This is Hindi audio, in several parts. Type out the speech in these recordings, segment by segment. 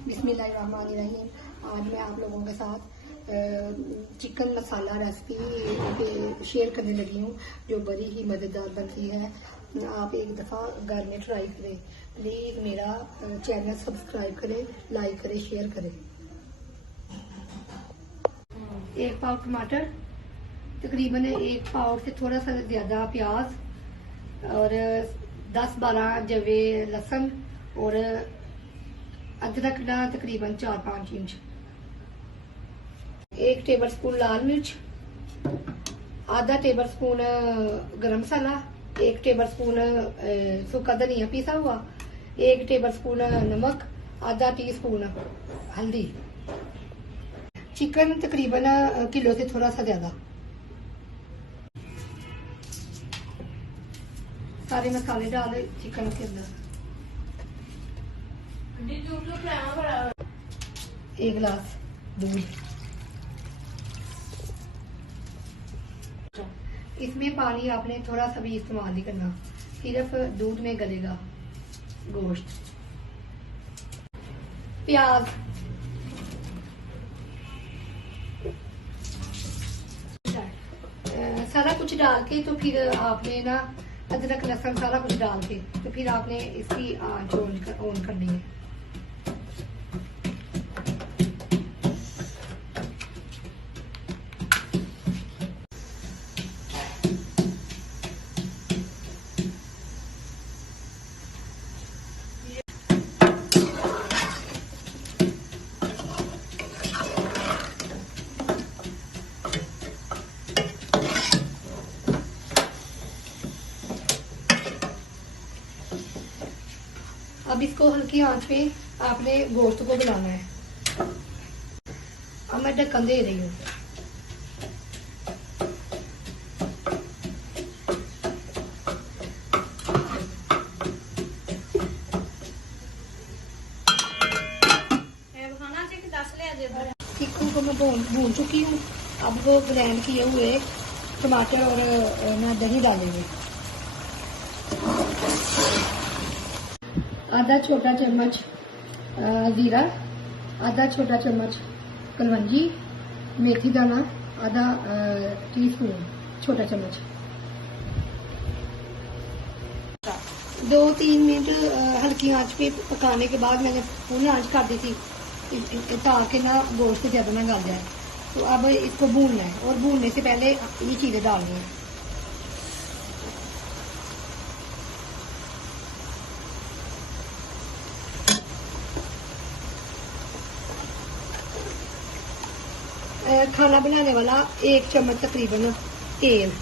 बिस्मिल्लाहिर्रहमानिर्रहीम। आज मैं आप लोगों के साथ चिकन मसाला रेसिपी शेयर करने लगी हूँ जो बड़ी ही मज़ेदार बनती है। आप एक दफ़ा घर में ट्राई करें। प्लीज़ मेरा चैनल सब्सक्राइब करें, लाइक करें, शेयर करें। 1 पाव टमाटर, तकरीबन 1 पाव से थोड़ा सा ज़्यादा प्याज और 10-12 जवे लहसुन और अदरक का तकरीबन 4-5 इंच। 1 टेबल स्पून लाल मिर्च, आधा टेबल स्पून गरम मसाला, 1 टेबल स्पून सूखा धनिया पीसा हुआ, 1 टेबल स्पून नमक, आधा टी स्पून हल्दी। चिकन तकरीबन किलो से थोड़ा सा ज्यादा। सारे मसाले डाले चिकन के अंदर। 1 गिलास दूध। इसमें पानी आपने थोड़ा सा भी इस्तेमाल नहीं करना, सिर्फ दूध में गलेगा गोश्त। प्याज, सारा कुछ डाल के तो फिर आपने ना अदरक लहसुन सारा कुछ डाल के तो फिर आपने इसकी आंच ऑन करनी है। अब इसको हल्की आंच पे आपने गोश्त को गलाना है। अब मैं ढक्कन दे रही हूँ। चिकन को मैं भून चुकी हूँ। अब वो ग्राइंड किए हुए टमाटर और मैं दही डालेंगे। आधा छोटा चम्मच जीरा, आधा छोटा चम्मच कलवंजी, मेथी दाना आधा टीस्पून छोटा चम्मच। 2-3 मिनट हल्की आंच पे पकाने के बाद मैंने फुल आंच कर दी थी ताकि ना गोश्त ज्यादा ना गल जाए। तो अब इसको भूनना है और भूनने से पहले ये चीजें डालनी है। खाना बनाने वाला 1 चम्मच तकरीबन तेल,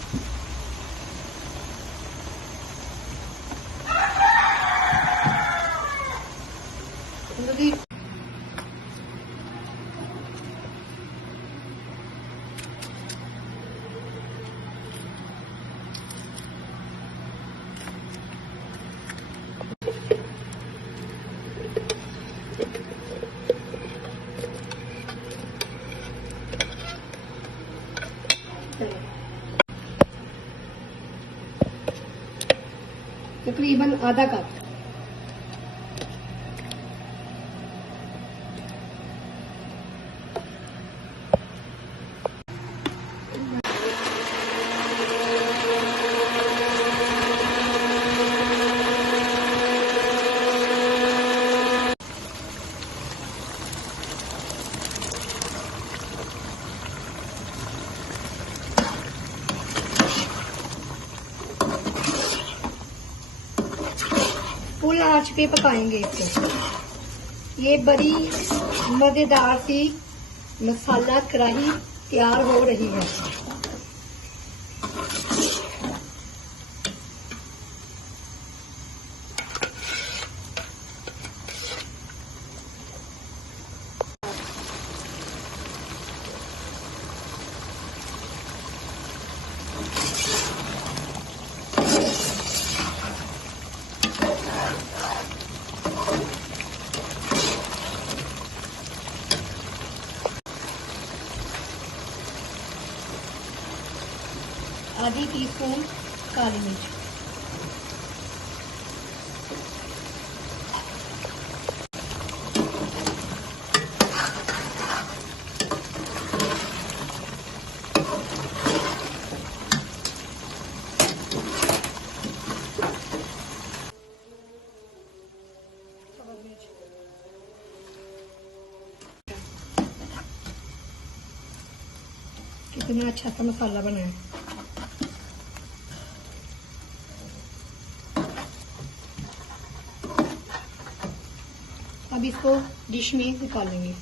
तकरीबन आधा कप। फुल आंच पे पकाएंगे इसको। ये बड़ी मजेदार सी मसाला कढ़ाई तैयार हो रही है। आधी टीस्पून काली मिर्च, इतना अच्छा सा मसाला बना है। अब इसको डिश में निकालेंगे।